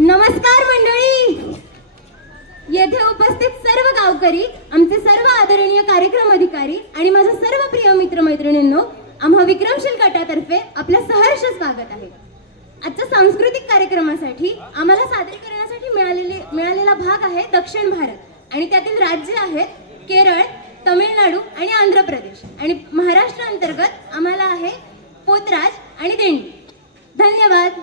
नमस्कार मंडळी, येथे उपस्थित सर्व गावकरी, आमचे सर्व आदरणीय कार्यक्रम अधिकारी आणि माझ्या सर्व प्रिय मित्रमैत्रिणींनो, आम्हा विक्रमशील गटातर्फे आपल्या सहर्ष स्वागत आहे. आजच्या सांस्कृतिक कार्यक्रमासाठी आम्हाला सादरीकरणासाठी मिळालेला भाग आहे दक्षिण भारत आणि त्यातील राज्य आहेत केरळ, तमिळनाडू आणि आंध्र प्रदेश आणि महाराष्ट्र अंतर्गत आम्हाला आहे पोतराज आणि देंडी. धन्यवाद.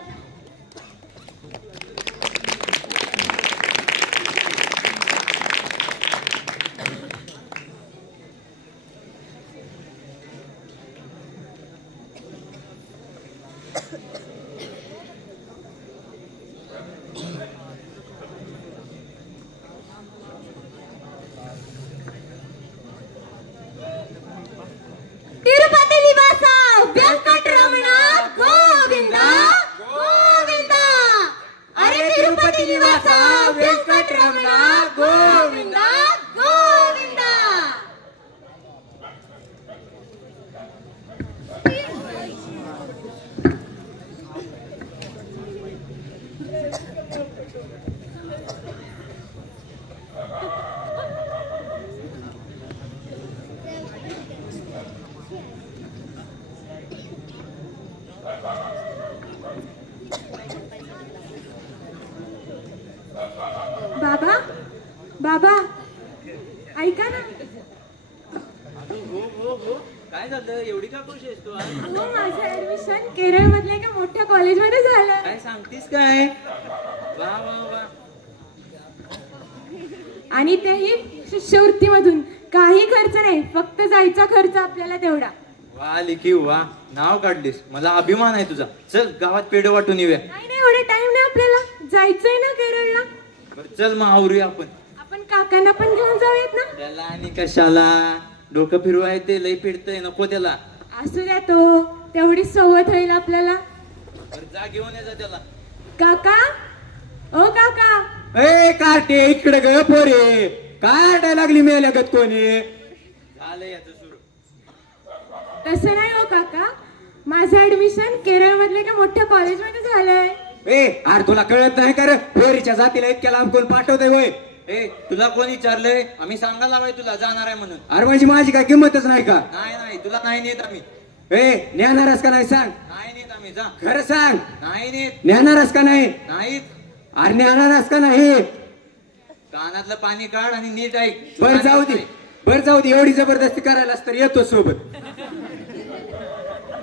बाबा बाबा ऐका ना. काय झालं, एवढी का खुश आहेस तू? माझं ऍडमिशन केरळ मधल्या एका मोठ्या कॉलेजमध्ये झालं. काय सांगतीस काय? वा वा वा. आणि तेही शिष्यवृत्तीमधून. काही खर्च नाही, फक्त जायचा खर्च आपल्याला तेवढा. वा लिखी वा, नाव काढलीस, मला अभिमान आहे तुझा. चल गावात पेढे वाटून येऊया. नाही एवढा टाइम नाही आपल्याला, जायचंय ना केरळला. बरं चल मग आवरूया आपण. आपण काकांना पण घेऊन जाऊयात ना. त्याला आणि कशाला, डोकं फिरवाय ते लई फिरतय, नको त्याला. असू द्या, तो तेवढी सोबत होईल आपल्याला. बरं जा घेऊन ये जा त्याला. काका, ओ काका. ए कार्टे, इकडे ग पोरे, काय आडायला लागली मेल्यागत कोणी? झालं याचं सुरू. तसं नाही हो काका, माझं ऍडमिशन केरळ मधल्या एका मोठ्या कॉलेजमध्ये झालंय. ए अरे तुला कळत नाही का रे, पोरीच्या जातीला इतक्या लांब कोण पाठवतंय होय? ए तुला कोण विचारलंय? आम्ही सांगायला हवाय तुला जाणार आहे म्हणून. अरे म्हणजे माझी काय किंमतच नाही का? नाही नाही, तुला नाही नेत आम्ही. ए नेणारच का नाही सांग? नाही नेत आम्ही, जा. खरं सांग, नाही नेत. नेणारच का नाही? नाहीत. अरे नेणारच का नाही? कानातलं पाणी काढ आणि नीट ऐक. बर जाऊ दे, बर जाऊ दे, एवढी जबरदस्ती करायलाच तर येतो सोबत.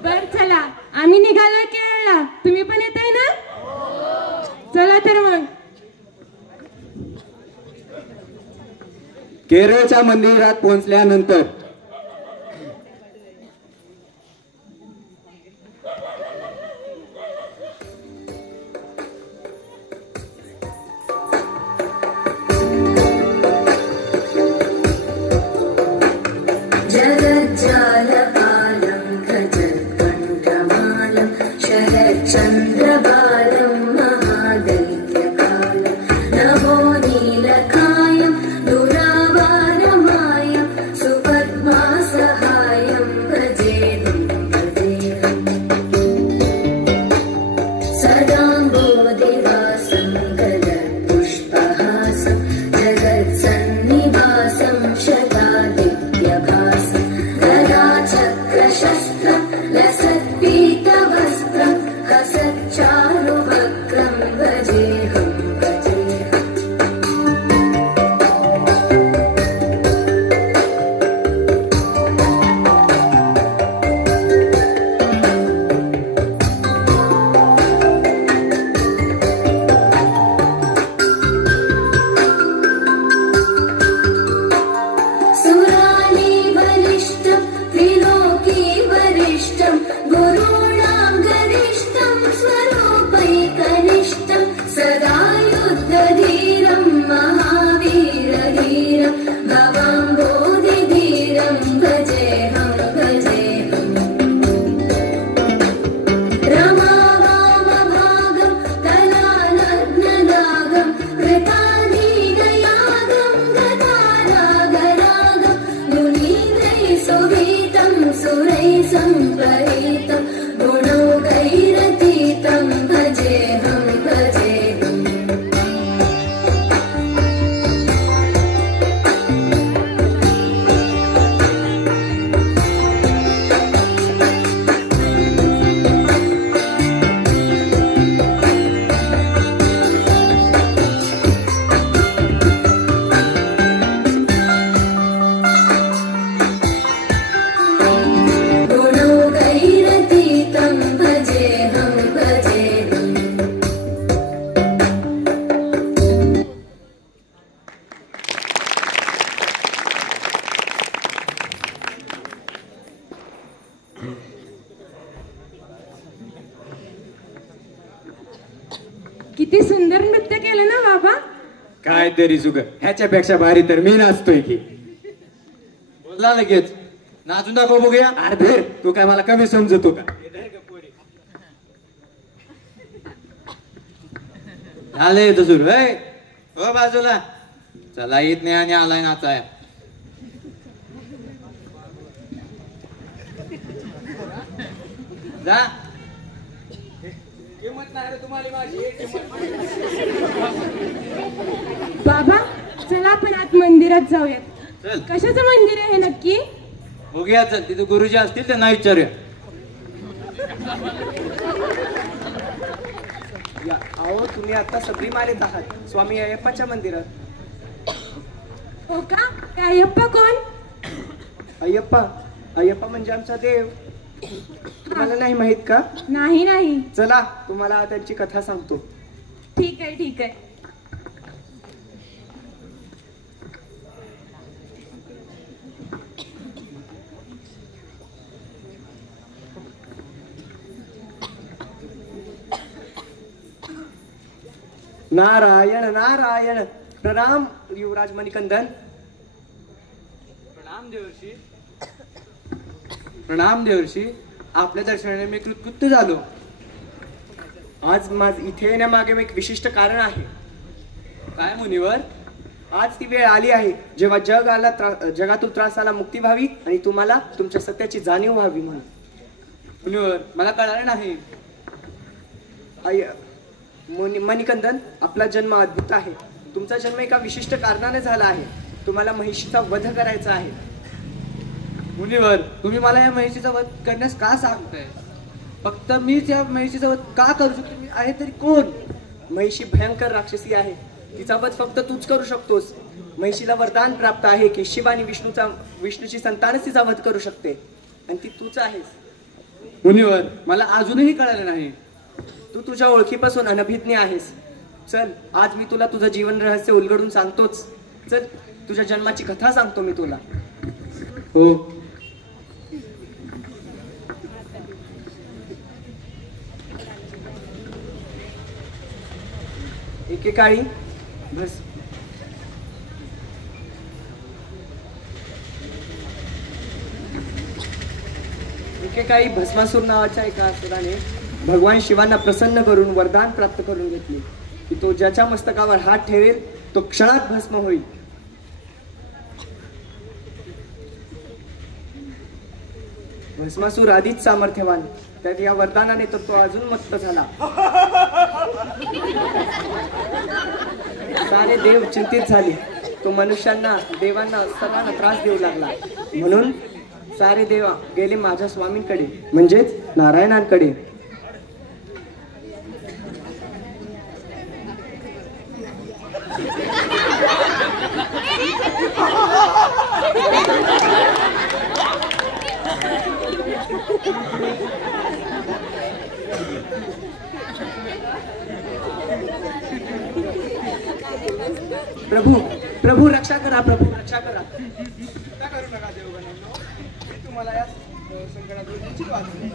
बर चला, आम्ही निघालोय केरळला, तुम्ही पण येताय ना? चला तर मग. केरळच्या मंदिरात पोहोचल्यानंतर त्रिलोकी वरिष्ठं गुरुणां गरिष्ठं स्वरूपम् किती सुंदर नृत्य केलं ना बाबा. काय तरी सुग, ह्याच्यापेक्षा भारी तर मी नाचतोय की. बोलला लगेच, नाचून दाखव बघूया. अर्धे तू काय मला कमी समजतो का? झालंय तर सुरू आहे. हो बाजूला चला, येत नाही आणि आलाय नाचाय. जा. बाबा चला आपण आत मंदिरात जाऊयात. चल कशाचं मंदिर आहे हे नक्की? बघूया, चल तिथे गुरुजी असतील त्यांना विचारूया. अहो तुम्ही आता सबरीमालेत आहात, स्वामी अय्यप्पाच्या मंदिरात. हो का? ते अय्यप्पा कोण? अय्यप्पा म्हणजे आमचा देव. तुम्हाला नाही माहित का? नाही नाही. चला तुम्हाला त्यांची कथा सांगतो. ठीक आहे ठीक आहे. नारायण नारायण. प्रणाम युवराज मणिकंदन. प्रणाम देवर्षी. प्रणाम देवर्षी. आपल्या दर्शनाने मी कृतकृत्य झालो. आज इथे येण्यामागे एक विशिष्ट कारण आहे. काय मुनिवर? आज ती वेळ आली आहे जेव्हा जगातून त्रासाला मुक्ती व्हावी आणि तुम्हाला तुमच्या सत्याची जाणीव व्हावी म्हणून. मुनिवर मला कळाले नाही. मणिकंदन, आपला जन्म अद्भुत आहे. तुमचा जन्म एका विशिष्ट कारणाने झाला आहे. तुम्हाला महिषीचा वध करायचा आहे. मुनिवर, तुम्ही मला या महिषीचा वध करण्यास का सांगताय? फक्त मीच या महिषीचा वध का करू शकतो? मी आहे तरी कोण? महिषी भयंकर राक्षसी आहे. तिचा वध फक्त तूच करू शकतोस. महिषीला वरदान प्राप्त आहे की शिव आणि विष्णूची संतानच तिचा वध करू शकते आणि ती तूच आहेस. मुनिवर, मला अजूनही कळाले नाही. तू तुझ्या ओळखीपासून अनभिज्ञ आहेस. चल, आज मी तुला तुझं जीवन रहस्य उलगडून सांगतोच. चल, तुझ्या जन्माची कथा सांगतो मी तुला. हो. एकेकाळी भस्मासूर नावाच्या एका असुराने भगवान शिवांना प्रसन्न करून वरदान प्राप्त करून घेतले की तो ज्याच्या मस्तकावर हात ठेवेल तो क्षणात भस्म होईल. भस्मासूर आधीच सामर्थ्यवान, त्यात या वरदानाने तर तो अजून मस्त झाला. सारे देव चिंतित झाले. तो मनुष्यांना, देवांना, सगळ्यांना त्रास देऊ लागला. म्हणून सारे देव गेले माझ्या स्वामींकडे म्हणजेच नारायणांकडे. प्रभू रक्षा करा, प्रभू रक्षा करा. करू नका देवगणांनो, तुम्हाला या संकटातून निश्चित वाचवेन.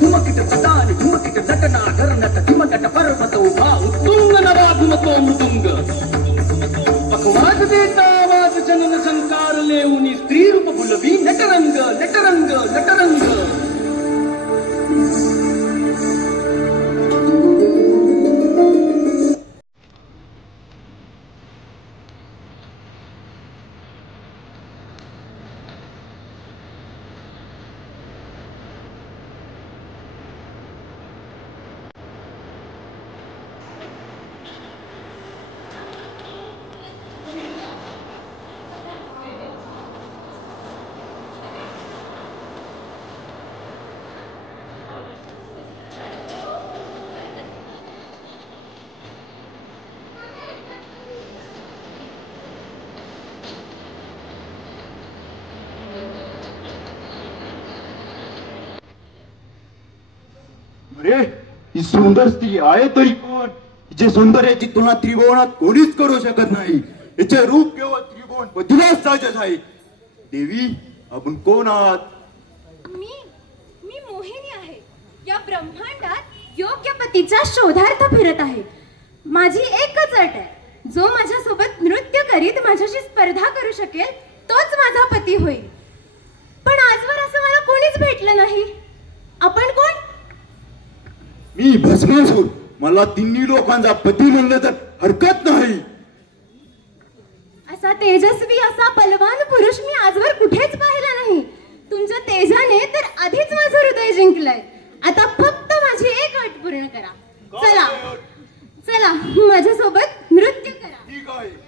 धुमकिट सदानि धुमकिट नटना धरणत धुमकट पर्वत उभा उत्तुंग नवाधुमतो मृदुंग. पकवाज देता आवाज जनन संकार लेऊनी स्त्री रूप भुलवी नटरंग नटरंग नटरंग. अरे ही सुंदर स्त्री आहे तरी कोण? हिचे सौंदर्याची तुलना त्रिभुवनात कोणीच करू शकत नाही. हिचे रूप केवळ त्रिभुवन पतीलाच साजेस आहे. देवी, आपण कोण आहात? मी मोहिनी आहे. या ब्रह्मांडात योग्य पतीच्या शोधार्थ फिरत आहे. माझी एकच अट आहे, जो माझ्यासोबत नृत्य करीत माझ्याशी स्पर्धा करू शकेल तोच माझा पती होईल. पण आजवर असं मला कोणीच भेटलं नाही. आपण कोण? मी भस्मासूर. मला तिन्ही लोकांचा पती म्हणलं तर हरकत नाही. असा तेजस्वी, असा बलवान पुरुष मी आजवर कुठेच पाहिला नाही. तुमच्या तेजाने तर आधीच माझं हृदय जिंकलंय. आता फक्त माझी एक अट पूर्ण करा. चला चला, माझ्यासोबत नृत्य करा. ठीक आहे.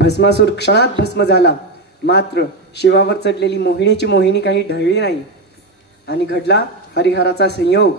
भस्मासूर क्षणात भस्म झाला. मात्र शिवावर चढलेली मोहिनीची मोहिनी काही ढळली नाही आणि घडला हरिहराचा संयोग.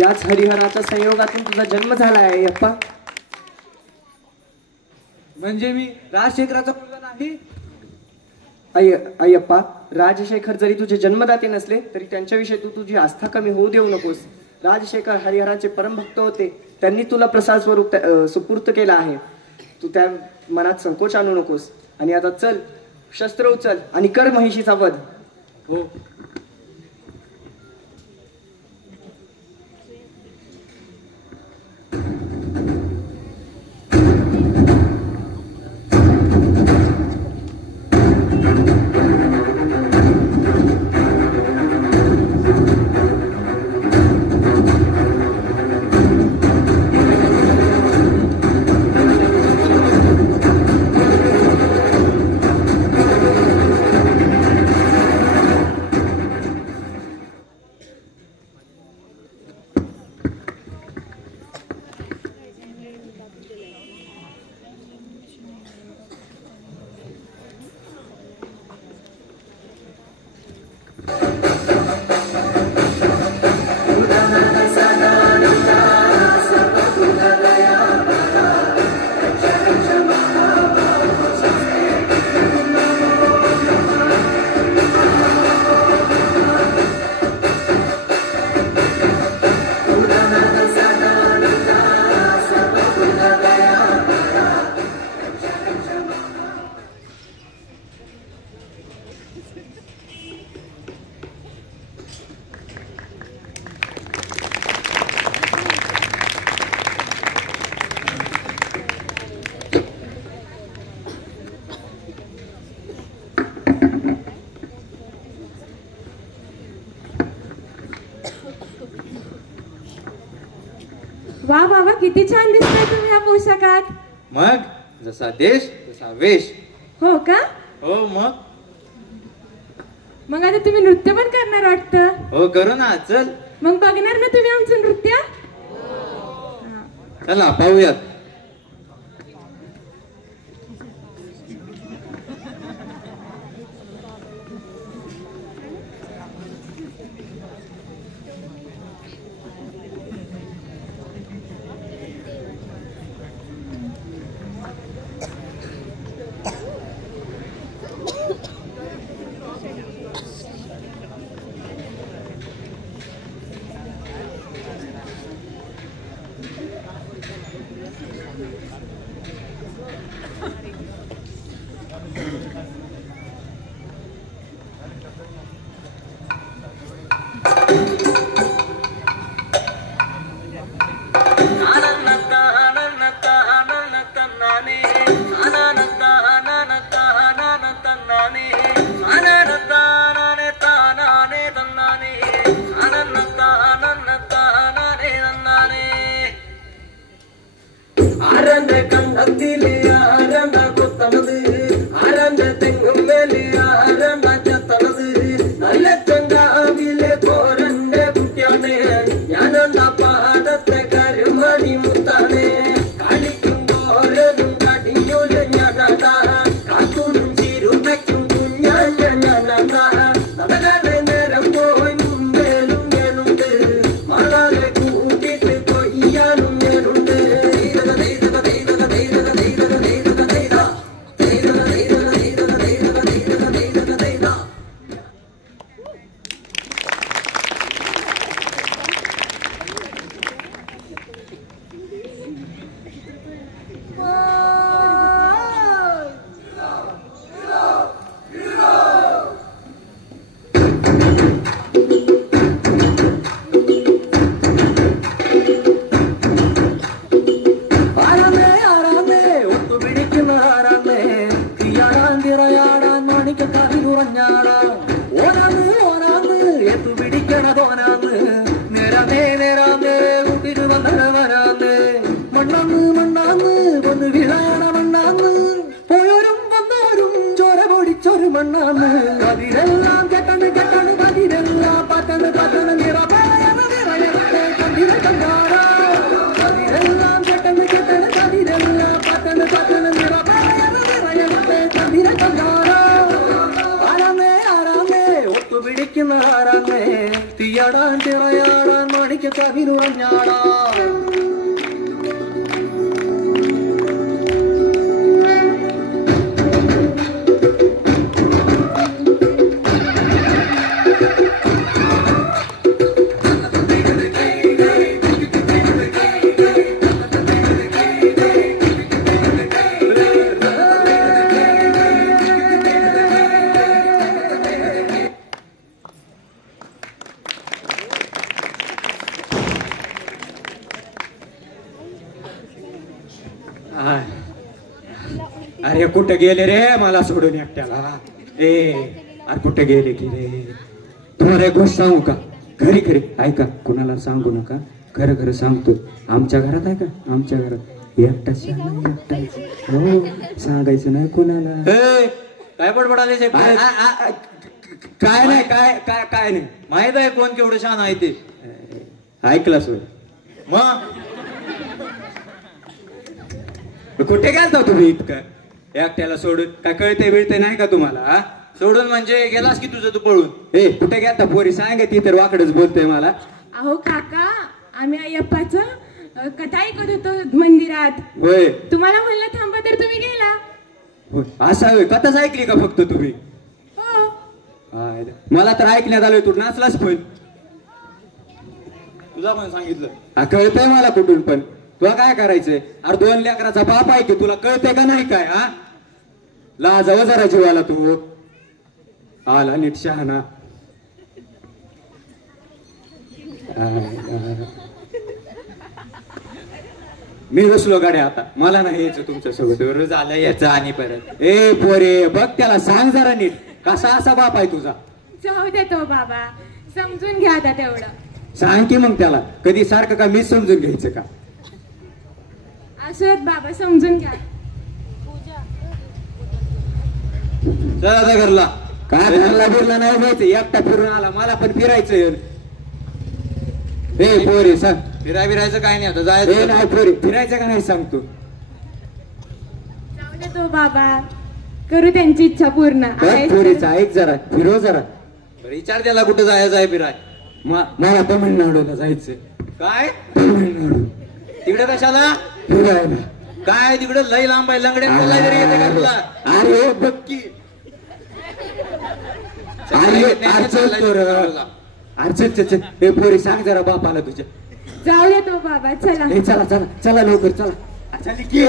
याच हरिहराच्या संयोगातून तुझा जन्म झाला आहे अप्पा. म्हणजे मी राजशेखराचा मुलगा नाही? अय्यप्पा, राजशेखर जरी तुझे जन्मदाते नसले तरी त्यांच्याविषयी तू तुझी आस्था कमी होऊ देऊ नकोस. राजशेखर हरिहराचे परमभक्त होते. त्यांनी तुला प्रसाद स्वरूप सुपूर्त केला आहे. तू त्या मनात संकोच आणू नकोस. आणि आता चल, शस्त्र उचल आणि कर महिषीचा वध. हो. वा बाबा, किती छान दिसताय तुम्ही या पोशाखात. मग जसा देश तसा वेश. हो का? हो मग. मग आता तुम्ही नृत्य पण करणार वाटतं. हो करू ना, चल. मग बघणार ना तुम्ही आमचं नृत्य? चला पाहूयात. अरे कुठे गेले रे मला सोडून एकट्याला. अरे कुठे गेले की रे. तुम्हाला एक गोष्ट सांगू का? घरी घरी ऐका, कुणाला सांगू नका. खरं खरं सांगतो, आमच्या घरात आहे का, आमच्या घरात एकटाच हो, सांगायचं नाही कुणाला. काय बडबडाले? काय नाही, काय काय काय नाही. माहित आहे कोण केवढं छान आहे ते. ऐकलं सोड. मग कुठे गेलता तुम्ही इतकं एकट्याला सोडून? काय कळते बिळते नाही का तुम्हाला? सोडून म्हणजे गेलास की तुझं तू पळून. कुठे गेलता पोरी? सांग, ती तर वाकडच बोलते मला. अहो काका, आम्ही अय्यप्पाचं कथा ऐकत होतो मंदिरात. होय. तुम्हाला म्हणलं थांबा तर तुम्ही गेला. असं होय? कथाच ऐकली का फक्त तुम्ही? हो. मला तर ऐकण्यात आलोय तू नाचलाच पण. तुला पण सांगितलं. कळतंय मला कुठून पण. तुला काय करायचंय? अरे 2 लेकराचा बाप आहे की, तुला कळतंय का नाही काय? हा लाजावं जरा जीवाला. तू आला नीट शहाणा. मी बसलो गाड्या आता, मला नाही यायचं तुमच्या सोबत. झालं याचं आणि परत. पोरे बघ, त्याला सांग जरा नीट, कसा असा बाप आहे तुझा. जाऊ दे तो बाबा, समजून घ्या आता तेवढं. सांग की मग त्याला. कधी सारखं का मीच समजून घ्यायचं का? असू देत बाबा, समजून घ्या. चला आता घरला. काय घरला बिरला नाही जायचं, एकटा फिरून आला, मला पण फिरायचं. हे पोरी सांग, फिरायचं काय नाही आता हे जायचं. नाही पोरी फिरायचं का नाही सांगतो. जाऊ दे तो बाबा, करू त्यांची इच्छा पूर्ण. आहेच तर. पोरीचा ऐक जरा, फिरव जरा. बरं विचार त्याला कुठं जायचं आहे फिराय. मला तमिळनाडूला जायचं. काय तमिळनाडू तिकडे कशाला फिरायला. काय तिकडे लई लांब आहे, लंगड्या बोलाय तरी येते का तुला. अरे बक्की अरे हे पोरी सांग जरा बापाला तुझ्या. जाऊ दे तो बाबा, चला. हे चला चला चला लवकर चला. चल की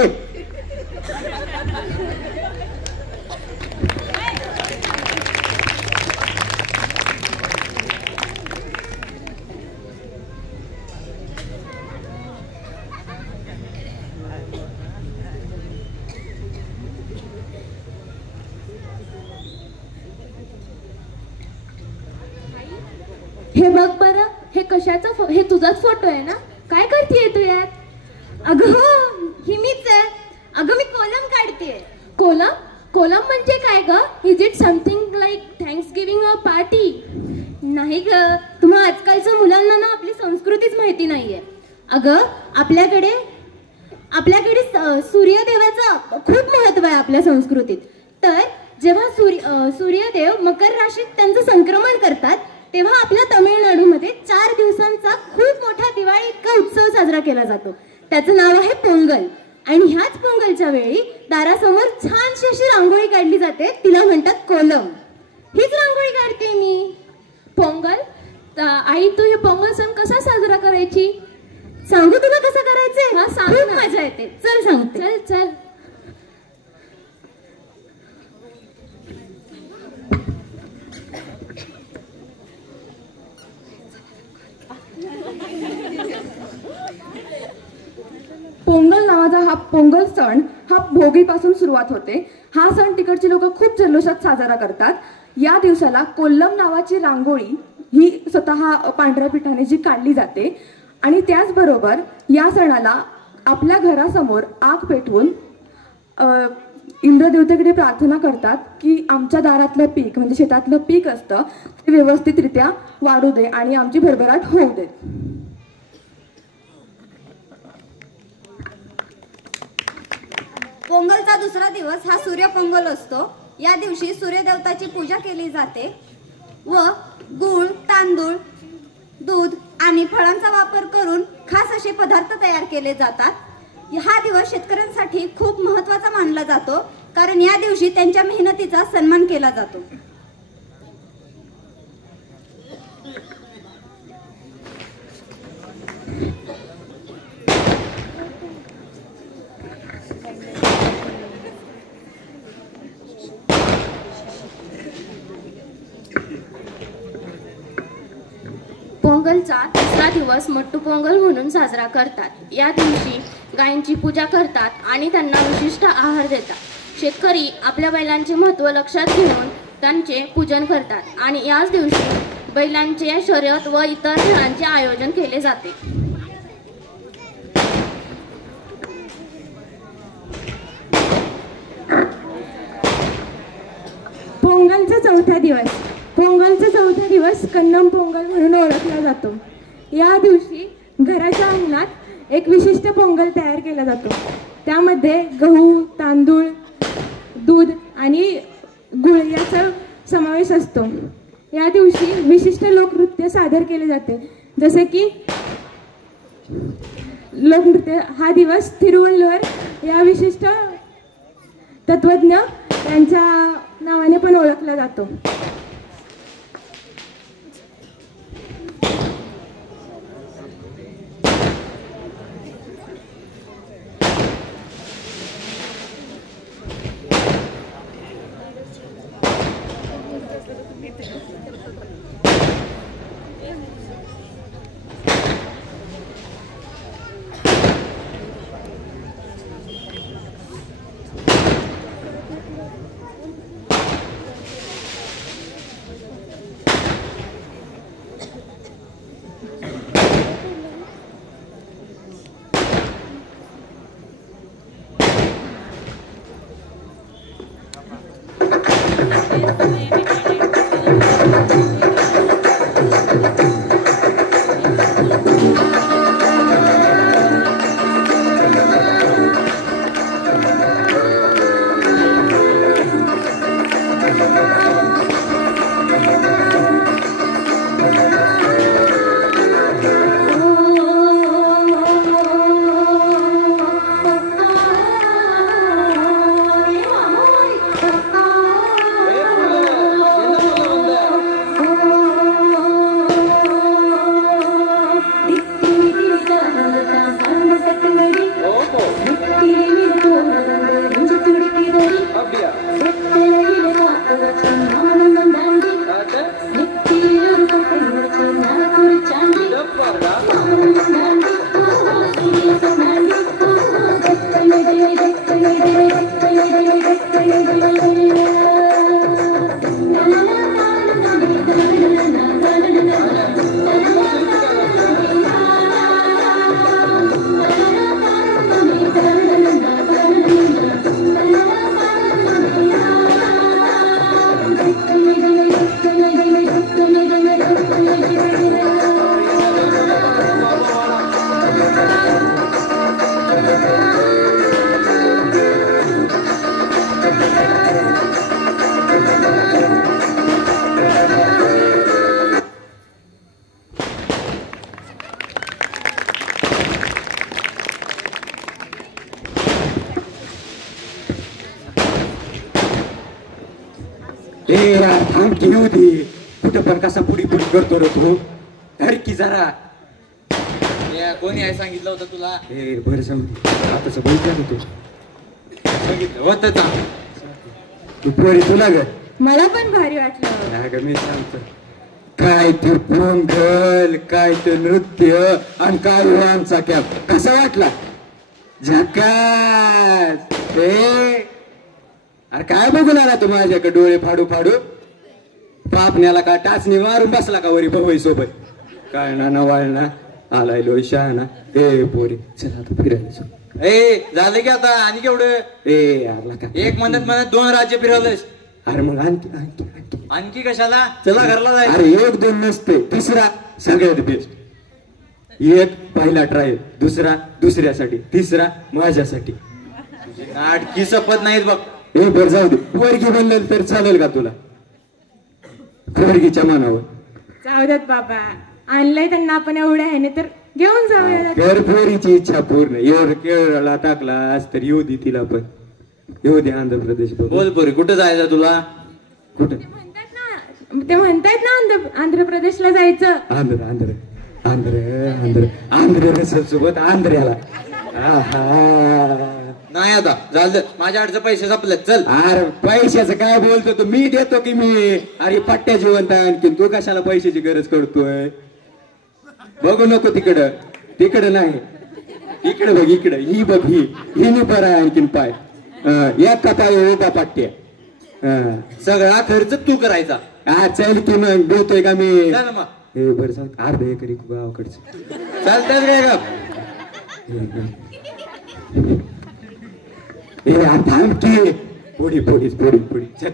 हे बघ बरं, हे कशाचा हे तुझाच फोटो आहे ना? काय करतेय तू यात? अगं हो, ही मीच आहे. अगं मी कोलम काढतेय. कोलम? कोलम म्हणजे काय ग? Is it something like thanks giving a party? नाही ग, तुम्हा आजकालच्या मुलांना ना आपली संस्कृतीच माहिती नाहीये. अगं आपल्याकडे सूर्यदेवाचं खूप महत्व आहे आपल्या संस्कृतीत. तर जेव्हा सूर्यदेव मकर राशीत त्यांचं संक्रमण करतात, तेव्हा आपल्या तामिळनाडूमध्ये 4 दिवसांचा खूप मोठा दिवाळी इतका उत्सव साजरा केला जातो. त्याचं नाव आहे पोंगल. आणि ह्याच पोंगलच्या वेळी दारासमोर छानशी अशी रांगोळी काढली जाते, तिला म्हणतात कोलम. हीच रांगोळी काढते मी. पोंगल? आई, तू हे पोंगल सण कसा साजरा करायची? सांगू तुला कसं करायचंय? हा, सांग खूप ना. मजा येते. चल सांगते. चल चल. पोंगल नावाचा हा पोंगल सण हा भोगीपासून सुरुवात होते. हा सण तिकडची लोक खूप जल्लोषात साजरा करतात. या दिवसाला कोल्लम नावाची रांगोळी ही स्वतः पांढऱ्या पिठाने जी काढली जाते आणि त्याचबरोबर या सणाला आपल्या घरासमोर आग पेटवून इंद्रदेवतेकडे प्रार्थना करतात की आमच्या दारातलं पीक म्हणजे शेतातलं पीक असतं ते व्यवस्थितरित्या वाढू दे आणि आमची भरभराट होऊ दे. पोंगलचा दुसरा दिवस हा सूर्यपोंगल असतो. या दिवशी सूर्यदेवताची पूजा केली जाते व गूळ, तांदूळ, दूध आणि फळांचा वापर करून खास असे पदार्थ तयार केले जातात. हा दिवस शेतकऱ्यांसाठी खूप महत्त्वाचा मानला जातो, कारण या दिवशी त्यांच्या मेहनतीचा सन्मान केला जातो. पोंगलचा तिसरा दिवस मट्टू पोंगल म्हणून साजरा करतात. या दिवशी गायींची पूजा करतात आणि त्यांना विशिष्ट आहार देतात. शेतकरी आपल्या बैलांचे महत्त्व लक्षात घेऊन त्यांचे पूजन करतात आणि याच दिवशी बैलांचे शर्यत व इतर खेळांचे आयोजन केले जाते. पोंगलचा चौथा दिवस कन्नम पोंगल म्हणून ओळखला जातो. या दिवशी घराच्या अंगणात एक विशिष्ट पोंगल तयार केला जातो. त्यामध्ये गहू, तांदूळ, दूध आणि गुळ याचा समावेश असतो. या दिवशी विशिष्ट लोकनृत्य सादर केले जाते, जसे की लोकनृत्य. हा दिवस तिरुवल्लुवर या विशिष्ट तत्वज्ञ यांच्या नावाने पण ओळखला जातो. की येऊ दे. कुठं पण कसा पुडी पुडी करतो रे तू. धडकी जरा. कोणी आहे सांगितलं होतं तुला? ए बरं सांग आताच बोलतो तू. सांगितलं होतं का? तू पोरी तुला ग. मला पण भारी वाटलं. अगं मी सांगतो काय ते पोंगल, काय ते नृत्य आणि काय आमचा कॅप कसा वाटला? झकास. अरे काय बघून आला तू माझ्याकडे डोळे फाडू फाडू? पापण्याला का टाचणी मारून बसला का वरी बवई सोबत? काय ना वाळना आलाय लोय शहाणा. ए पोरी चल आता फिरायला जाऊ. ए झालं की आता आणि केवढं? ए आला का एक म्हणत 2 राज्य फिरवलंस. अरे मग आणखी आणखी आणखी आणखी कशाला? चला घरला जायचं. अरे 1-2 नसते. तिसरा सगळ्यात बेस्ट. एक पहिला ट्रायल, दुसरा दुसऱ्यासाठी, तिसरा माझ्यासाठी. नाटकी सपत नाहीत बघ. हे बरं जाऊ दे. पोरगी बनलेल तर चालेल का तुला? पोरगीच्या मनावर. जाऊ देत बाबा, आणलंय त्यांना आपण एवढ्या ह्याने तर घेऊन जाऊया. कर पोरीची इच्छा पूर्ण. एवढं केरळला टाकलास तर येऊ दे तिला पण. येऊ दे आंध्र प्रदेश. बोल पोरी कुठं जायचं तुला? कुठं? ते म्हणतायत ना आंध्र प्रदेशला जायचं. आंध्र आंध्र आंध्र आंध्र आंध्र सोबत आंध्र्याला. नाही आता झालं. माझ्या अडचं पैसे संपले. चल. अरे पैशाचं काय बोलतो तू? मी देतो की मी. अरे पट्ट्या जिवंत आणखी तू कशाला पैशाची गरज करतोय? बघू नको तिकडं. तिकडं नाही इकडं बघ. इकडं ही बघ. ही निपर आहे आणखीन पाय. एक का पाय उभा पट्ट्या. सगळा खर्च तू करायचा. हा चल की मग देतोय का मी? चल मग. हे बरं सांग अर्ध एकरी गावाकडचं चालतंय काय का? ए थांब की. पुढी पुढी पुढी पुढी चल.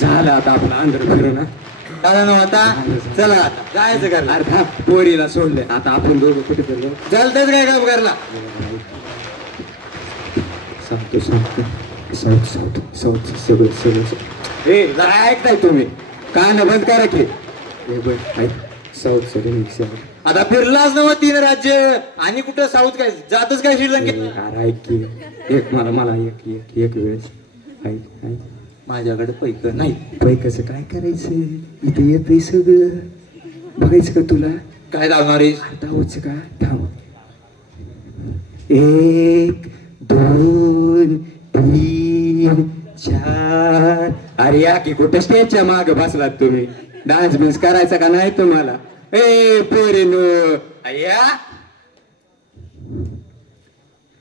झालं आता आपलं आंध्र फिरून. दादा ना आता चला आता जायचं घरला. अरे पोरीला सोडले आता आपण दोघं कुठे फिरलो? चालतंच काय काम घरला. सांगतो सांगतो. साऊथ साऊथ साऊथ सगळं सगळं. ए ऐकताय तुम्ही? कान बंद करा की. ऐक साऊथ सगळं. आता फिरलाच नव्हतं 3 राज्य आणि कुठं साऊथ काय जातच काय श्रीलंकेत? अरे ऐक की. एक मला एक एक एक वेळेस ऐक ऐक. माझ्याकडे पैक नाही. पैकाचं काय करायचं? इथे येतंय सगळं. बघायचं का तुला? काय धावणार आहेस? धावायचं का? धाव. 1 2 3 4. अरे या की कुठं स्टेजच्या माग बसलात तुम्ही? डान्स बिन्स करायचा का नाही तुम्हाला? ए पोरीनो अय्या.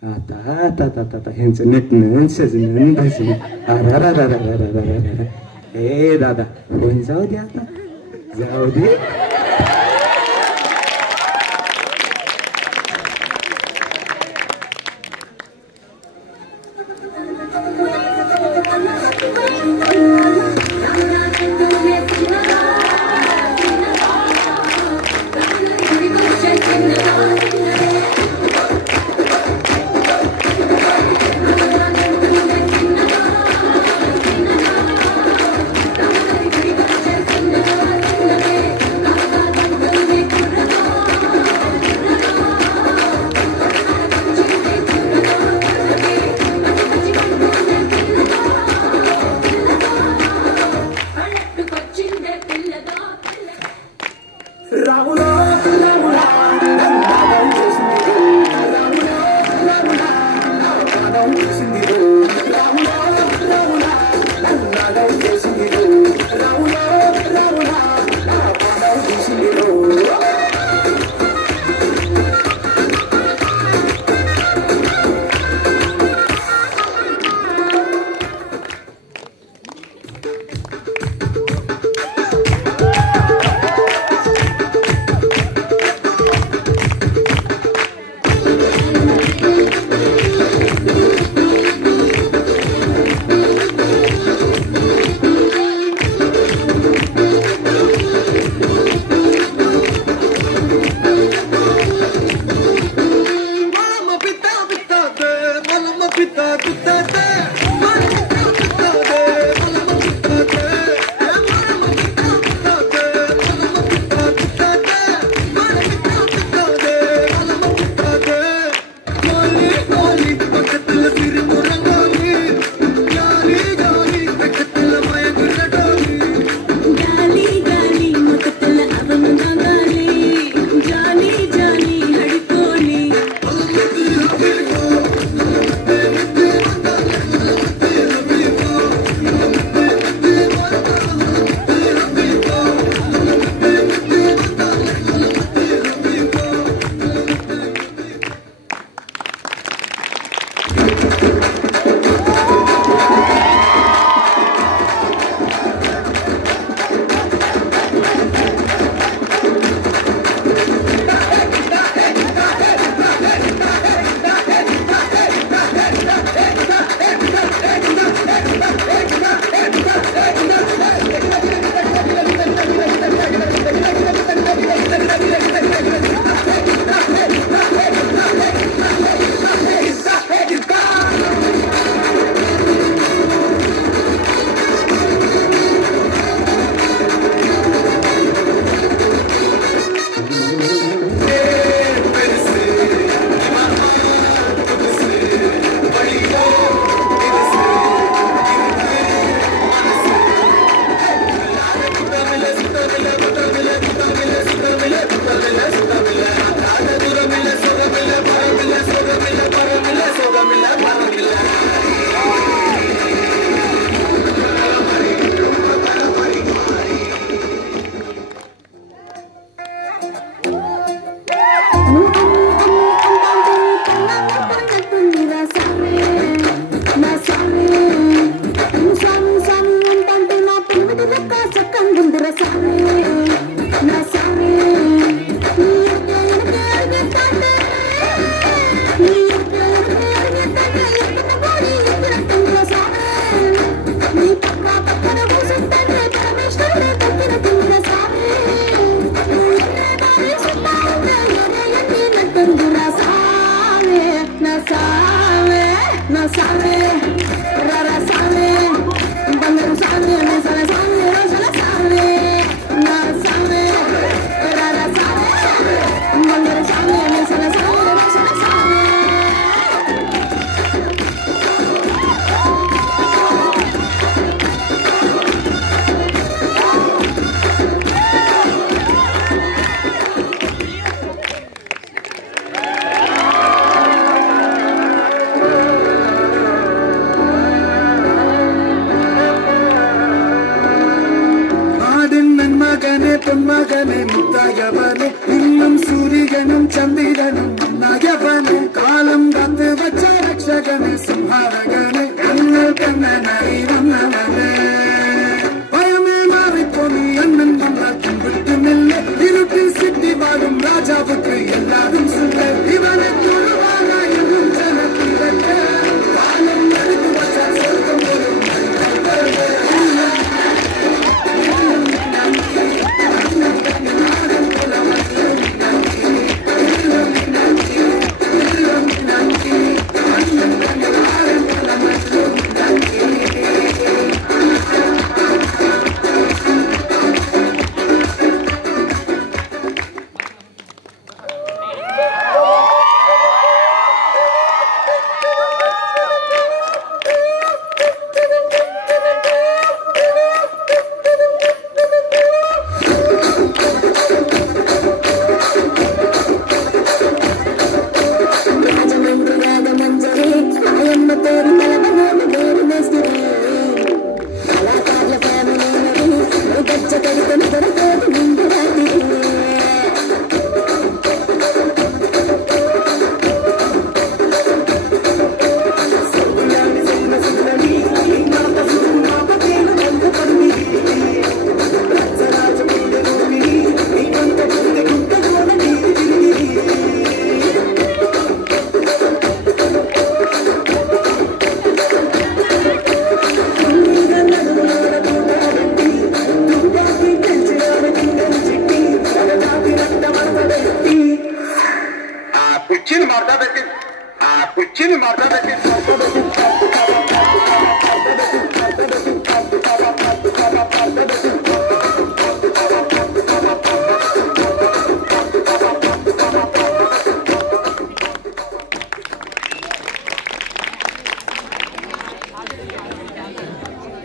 आता आता आता ह्यांचं नटणं सजणं भजणं. ए दादा होऊन जाऊ दे आता. जाऊ दे. Thank you. na sale, rara sale, banderu sale, na sale sale, rosala sale, na sale, rara sale, banderu sale, na sale sale, rosala sale. பொன்மகனே முத்தாயவனே இன்னும் சூரியனும் சந்திரனும் நயவனே காலம் காத்து வச்ச ரட்சகனே சிம்ஹாரகனே கண்ணல் கண்ணனை வந்தவனே பயமே மாறிப்போனி அண்ணன் வந்தால் கும்பிட்டு நில்ல இருட்டில் சிட்டி வாழும் ராஜாவுக்கு எல்லாரும் சொல்ல இவனை தொழுவாங்க என்னும் ஜனத்திரக்க காலம் எடுத்து வச்ச சொர்க்கம் ஒரு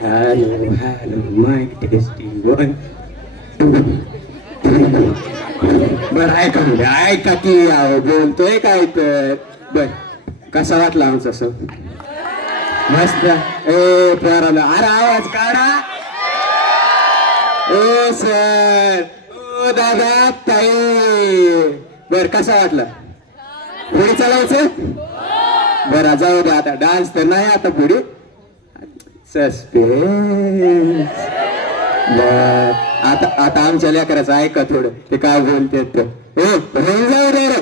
Halo, mic testing 1 2 बर ऐका की बोलतोय काय तर बर कसा वाटला आमचा सर मस्त ए पोराला अरे आवाज काढा ओ सर ओ दादा ताई बर कसा वाटला पुढे चालायचं बरं जाऊ दे आता डान्स तर नाही आता पुढे सस्पेन्स आता आमच्या लेकराचं ऐका थोडं ते काय बोलते जाऊ दे रे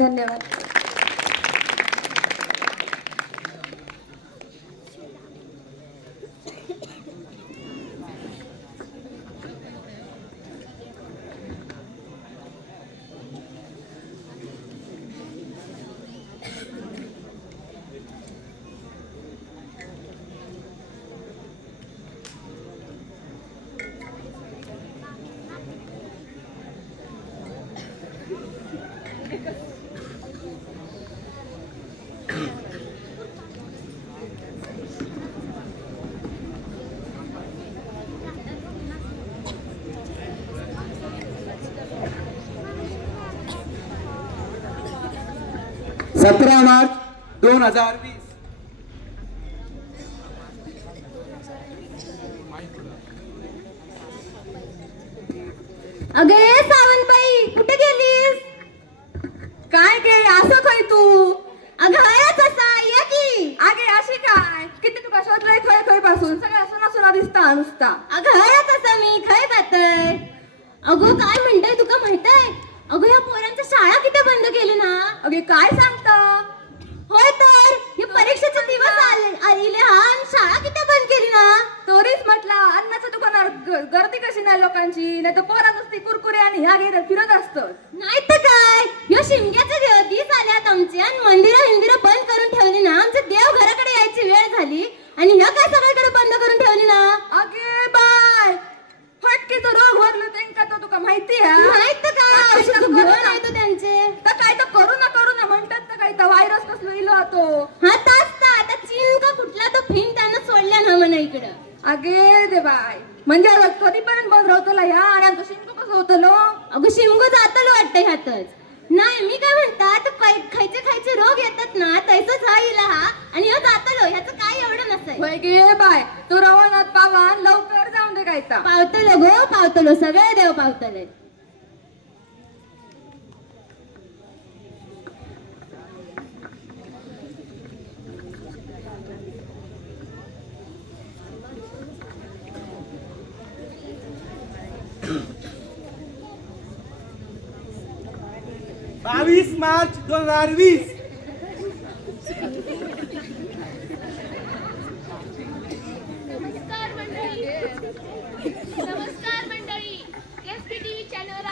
धन्यवाद. मार्च 2020. अगे सावंतबाई कुठे गेलीस? काय गे असं काय तू? अगं हयाच असा ये की. अगे अशी काय किती तुका शोधलंय खय खय पासून सगळ्या सुना दिसता नुसता. अगं हयाच असा मी खय पाहतय. अगो काय म्हणताय तुका माहितय? अगं या पोरांच्या शाळा किती बंद केली ना. अगे काय सांगता? होय तर हे परीक्षेचे दिवस आले हा आणि शाळा किती बंद केली ना. तोरीच म्हटलं अन्नाच्या दुकानावर गर्दी कशी नाही लोकांची. नाही तर पोरा नुसती कुरकुरे आणि ह्या घेत फिरत असतं. नाही तर काय ह्यो शिमग्याचे दिवस आल्यात आमचे आणि मंदिरं बंद करून ठेवली ना. आमचे देव घराकडे यायची वेळ झाली आणि ह्या काय सगळीकडे बंद करून ठेवली ना. अगे बाय फटकीचा रोग भरलो त्यांका तो तुका माहिती आहे? माहित का औषध नाही तो त्यांचे. तर काय तर करू ना म्हणतात तर काय तर व्हायरस कसलो इलो तो. हा तास आता चीन का कुठला तो फिन त्यांना सोडल्या ना म्हणा इकडं. अगे दे बाय म्हणजे कधीपर्यंत बंद राहतला ह्या आणि आमचं शिमगो कसं होतलो. अगं शिमगो जातलो वाटतं ह्यातच. नाही मी काय म्हणतात खायचे रोग येतात ना तैसंच हा इला हा आणि ह्यो जातलो ह्याचं काय एवढं नसतंय. होय गे बाय तू रवानात पावान लवकर जाऊन दे काय तर. पावतलो गो पावतलो सगळे देव पावतले. मार्च 2020. नमस्कार मंडळी. एसपीटीव्ही चॅनलवर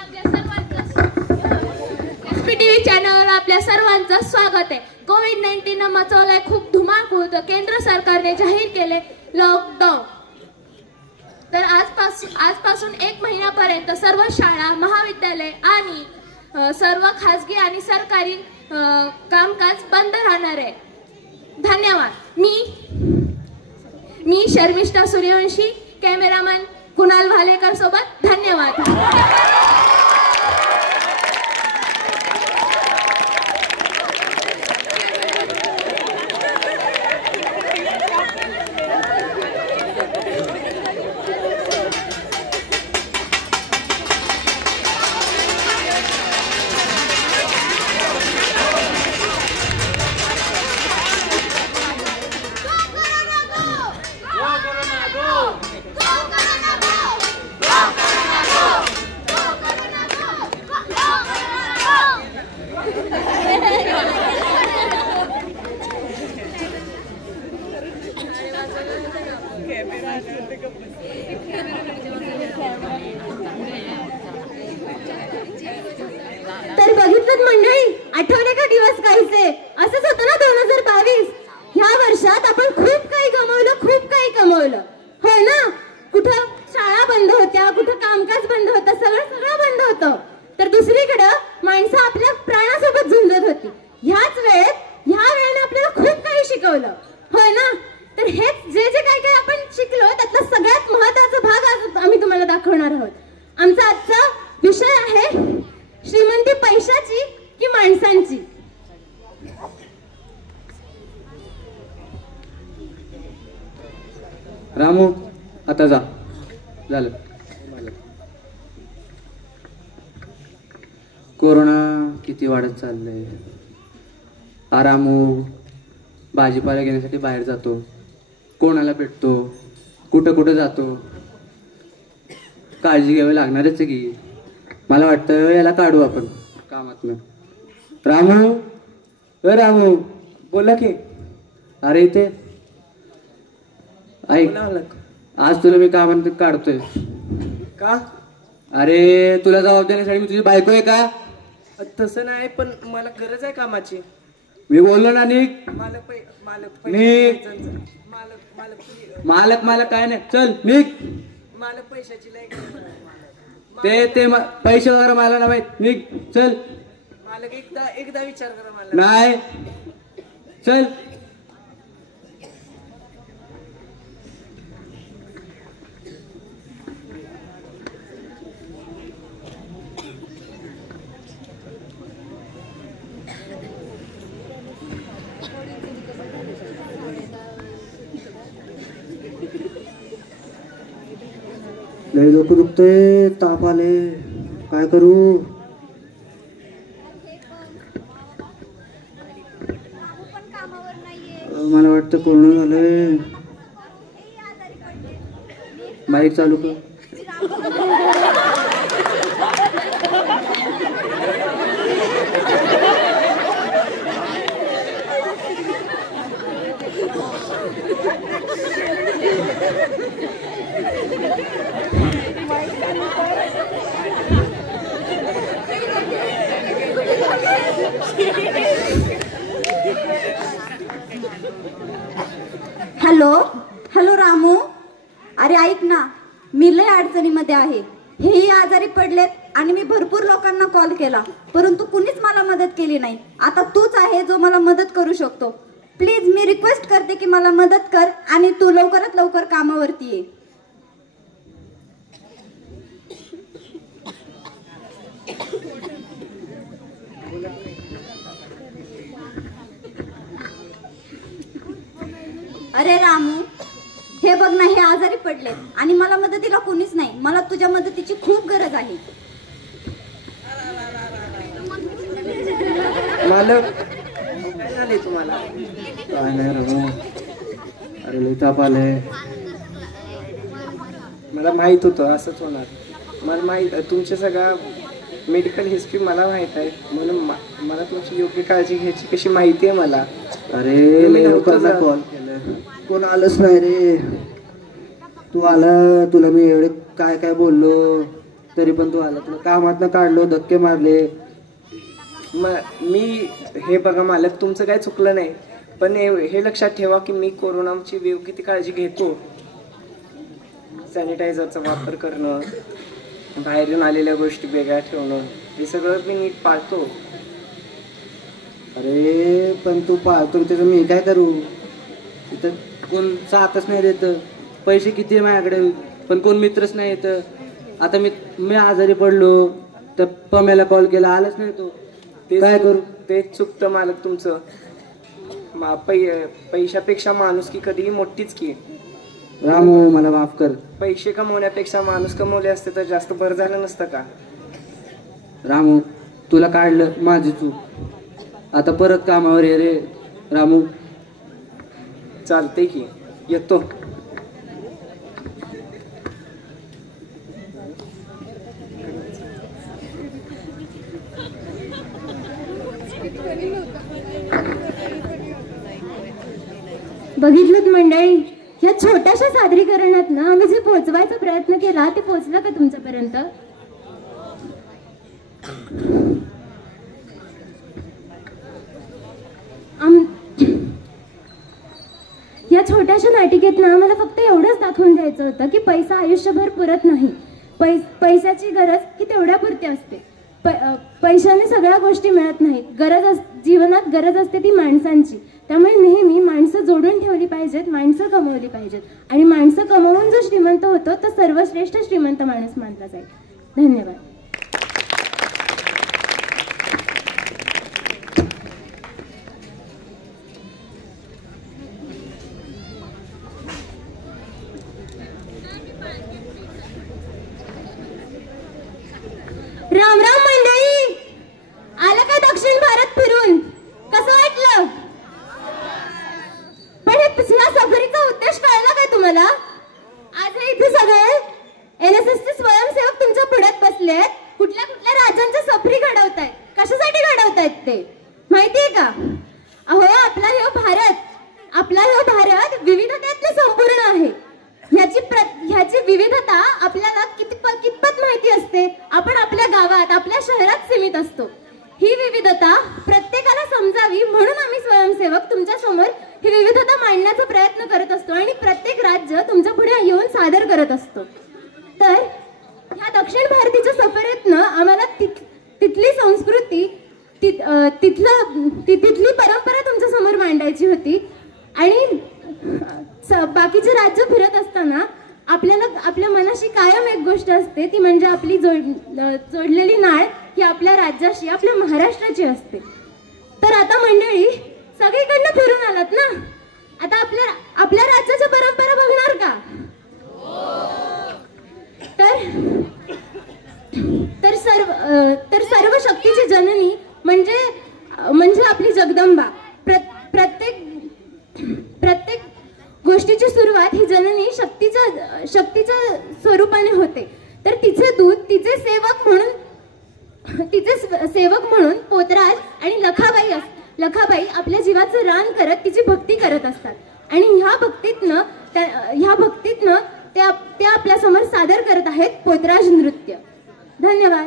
आपल्या सर्वांचं स्वागत आहे. कोविड-19 मचवलाय खूप धुमाकूळ. केंद्र सरकारने जाहीर केले लॉकडाऊन. तर आजपासून 1 महिन्यापर्यंत सर्व शाळा महाविद्यालय आणि सर्व खासगी आणि सरकारी कामकाज बंद राहणार आहे. धन्यवाद. मी शर्मिष्ठा सूर्यवंशी, कॅमेरामन कुणाल भालेकर सोबत. धन्यवाद. तर बघितलं मंडळी आठवले का दिवस काहीचे. असंच होतं ना 2022. ह्या वर्षात आपण खूप काही कमवलं होय ना. कुठं शाळा बंद होत्या, कुठं कामकाज बंद होतं, सगळं बंद होतं. तर दुसरीकडं माणसं आपल्या प्राणासोबत झुंजत होती. ह्या वेळेने आपल्याला खूप काही शिकवलं होय ना. तर हेच जे काही आपण शिकलो त्यातला सगळ्यात महत्त्वाचा भाग आज आम्ही तुम्हाला दाखवणार आहोत. आमचा आजचा विषय आहे श्रीमंती पैशाची की माणसांची. रामू आता झालं. कोरोना किती वाढत चाललंय. रामू भाजीपाला घेण्यासाठी बाहेर जातो, कोणाला भेटतो, कुठं जातो. काळजी घ्यावी लागणारच आहे की. मला वाटतं याला काढू आपण कामातनं. रामू रामू बोला की. अरे इथे ऐक, बोला मालक. आज तुला मी कामात काढतोय. का? अरे तुला जबाब देण्यासाठी मी तुझी बायको आहे का? तसं नाही, पण मला गरज आहे कामाची. मी बोललो ना निक. मालक मालक निक. मालक मालक मालक मालक काय नाही, चल निक. मालक पैशाची लय गरज आहे. ते पैसे वगैरे मला ना माहित, निक चल. मालक एकदा विचार करा मालक. नाही चल. लय डोकं दुखतंय, ताप आले, काय करू? मला वाटतं पूर्ण झालंय. बाईक चालू कर. हॅलो हॅलो रामू, अरे ऐक ना, मी लय अडचणीमध्ये आहे. हेही आजारी पडलेत आणि मी भरपूर लोकांना कॉल केला, परंतु कुणीच मला मदत केली नाही. आता तूच आहे जो मला मदत करू शकतो. प्लीज मी रिक्वेस्ट करते की मला मदत कर आणि तू लवकरात लवकर कामावरती ये. अरे रामू, हे बघ ना, हे आजारी पडले आणि मला मदतीला कोणीच नाही. मला तुझ्या मदतीची खूप गरज आहे. मालक काय झाले तुम्हाला? काय नाही रामू, अरे लय ताप आलाय. मला माहित होतं असंच होणार. मला माहित, तुमच्या सगळ्या मेडिकल हिस्ट्री मला माहित आहे, म्हणून मला तुमची योग्य काळजी घ्यायची कशी माहिती आहे मला. अरे लय लोकांना कॉल केलं, कोण आलंच नाही रे. तू आला, तुला मी एवढे काय काय बोललो तरी पण तू आला. तुला कामातनं काढलो, धक्के मारले. मी हे बघा मालक, तुमचं काय चुकलं नाही, पण हे लक्षात ठेवा की मी कोरोनाची योग्य ती काळजी घेतो. सॅनिटायझरचा वापर करणं, बाहेरून आलेल्या गोष्टी वेगळ्या ठेवणं, हे सगळं मी नीट पाळतो. अरे पण तू पाहतो त्याचं मी काय करू? इथं कोण साथच नाही देत. पैसे किती आहे माझ्याकडे, पण कोण मित्रच नाही येत. आता मी आजारी पडलो तर पम्याला कॉल केला, आलाच नाही तो. काय करू? ते चुकतं मालक तुमचं. पैशापेक्षा माणुसकी कधीही मोठीच की. रामू मला माफ कर. पैसे कमवण्यापेक्षा माणूस कमवले असते तर जास्त बरं झालं नसतं का? रामू तुला काढलं, माझी चूक. आता परत कामावर ये रे रामू. चालते की, येतो. बघितलं मंडळी, या छोट्याशा सादरीकरणात ना आम्ही जे पोहोचवायचा प्रयत्न केला ते पोहोचलं का तुमच्यापर्यंत? या छोट्याशा नाटिकेत ना आम्हाला फक्त एवढंच दाखवून द्यायचं होतं की पैसा आयुष्यभर पुरत नाही. पैशाची गरज ही तेवढ्यापुरती असते. पैशाने सगळ्या गोष्टी मिळत नाहीत. जीवनात गरज असते ती माणसांची. त्यामुळे नेहमी माणसं जोडून ठेवली पाहिजेत, माणसं कमवली पाहिजेत. आणि माणसं कमवून जो श्रीमंत होतो तो सर्वश्रेष्ठ श्रीमंत माणूस मानला जाईल. धन्यवाद. राम राम मंडळी, आला का दक्षिण भारत फिरून? कसं वाटलं? पण ह्या सफरीचा उद्देश कळला का तुम्हाला? आज इथे सगळे NSSचे स्वयंसेवक तुमच्या पुढ्यात बसलेत. कुठल्या कुठल्या राज्यांच्या सफरी घडवतायत. कशासाठी घडवतायत? करतायत ते माहितीये का? अहो आपला हे भारत विविधतेतनं संपूर्ण आहे. ह्याची विविधता आपल्याला कितपत माहिती असते? आपण आपल्या गावात आपल्या शहरात सीमित असतो. ही विविधता प्रत्येकाला समजावी म्हणून आम्ही स्वयंसेवक तुमच्या समोर ही विविधता मांडण्याचा प्रयत्न करत असतो आणि प्रत्येक राज्य तुमच्या पुढे येऊन सादर करत असतो. तर ह्या दक्षिण भारतीच्या सफरेतनं आम्हाला तिथली संस्कृती तिथली परंपरा तुमच्या समोर मांडायची होती. आणि बाकीचे राज्य फिरत असताना आपल्याला आपल्या मनाशी कायम एक गोष्ट असते, ती म्हणजे आपली जोडलेली नाळ ही आपल्या राज्याशी आपल्या महाराष्ट्राची असते. तर आता मंडळी सगळीकडनं फिरून आलात ना, आता आपल्या राज्याच्या परंपरा बघणार का? तर सर्व शक्तीची जननी म्हणजे आपली जगदंबा. प्रत्येक गोष्टीची सुरुवात ही जननी शक्तीच्या स्वरूपाने होते. तर तिचे दूत तिचे सेवक म्हणून पोतराज आणि लखाबाई आपल्या जीवाचं रान करत तिची भक्ती करत असतात. आणि ह्या भक्तीतनं ते आपल्या समोर सादर करत आहेत पोतराज नृत्य. धन्यवाद.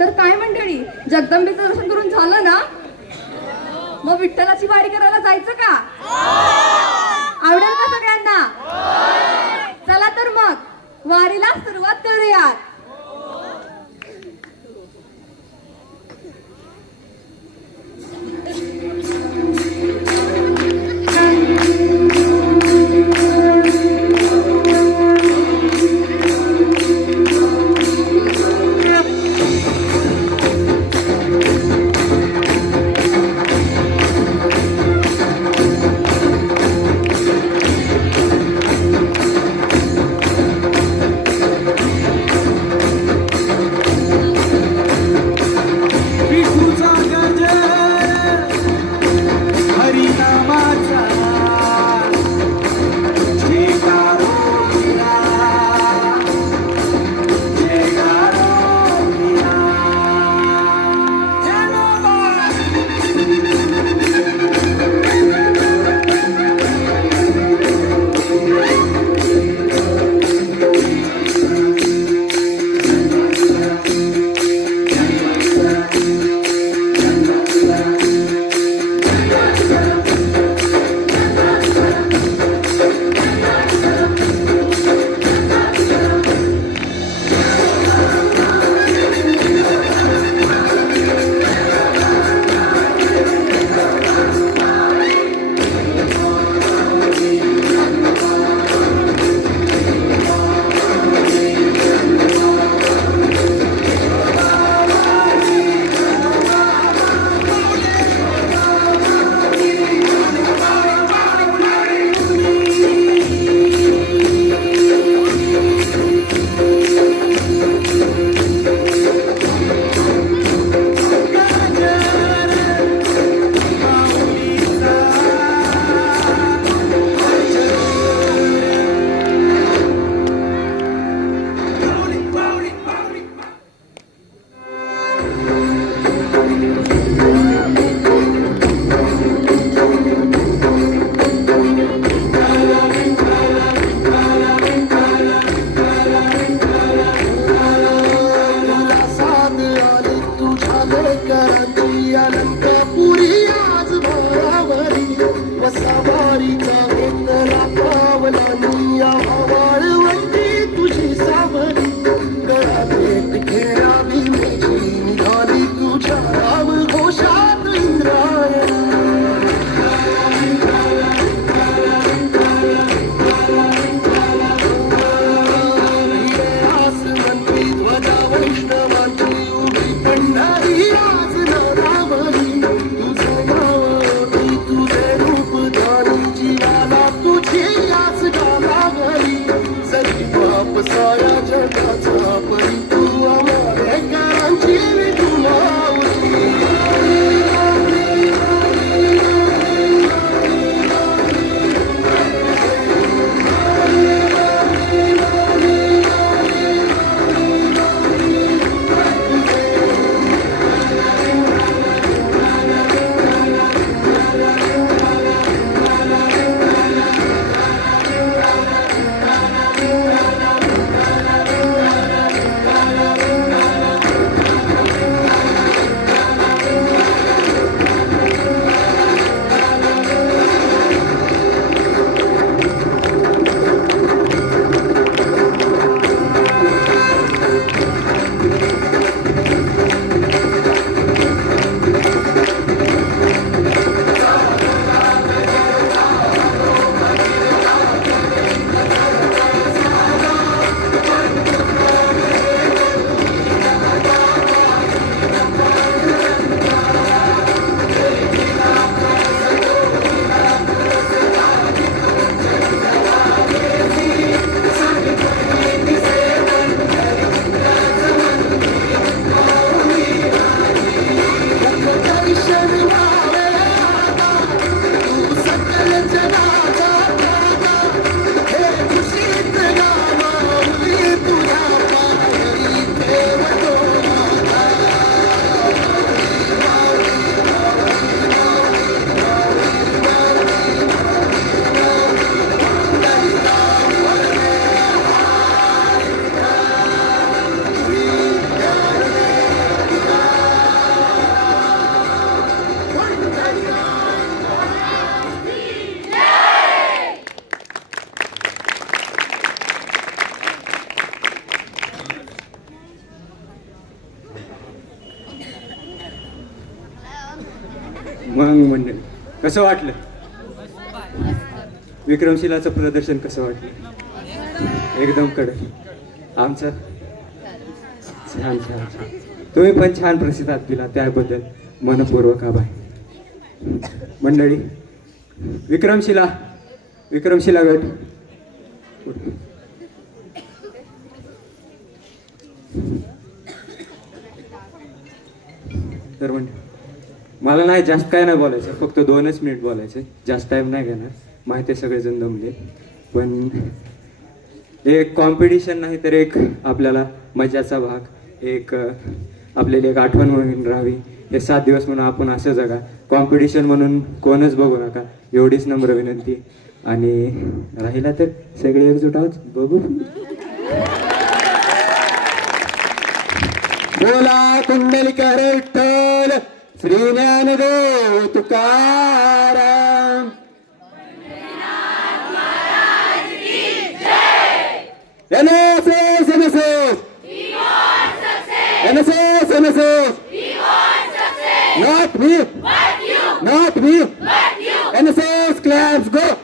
तर काय मंडळी, जगदंबेचं दर्शन करून झालं ना? मग विठ्ठलाची वारी करायला जायचं का? आवडेल का सगळ्यांना? चला तर मग वारीला सुरुवात करूयात. त्याचा परी तू आंबेडकरांची विठू माऊली. मग मंडळी कसं वाटलं? विक्रमशिलाचं प्रदर्शन कसं वाटलं? एकदम कडक. आमचं छान छान छान. तुम्ही पण छान प्रतिसाद दिला त्याबद्दल मनपूर्वक आभार. मंडळी विक्रमशिला गट तर मला नाही जास्त काय नाही बोलायचं, फक्त 2च मिनिट बोलायचं. जास्त टाइम नाही घेणार, माहिती सगळेजण जमले. पण एक कॉम्पिटिशन नाही तर एक आपल्याला मजाचा भाग, एक आपल्याला एक आठवण म्हणून राहावी. हे 7 दिवस म्हणून आपण असं जगा. कॉम्पिटिशन म्हणून कोणच बघू नका, एवढीच नम्र विनंती. आणि राहिला तर सगळे एकजूट आहोत. बघू. बोला Kundalika Vitthal Shri Dnyandev Tukaram. NSS not me, NSS claps go.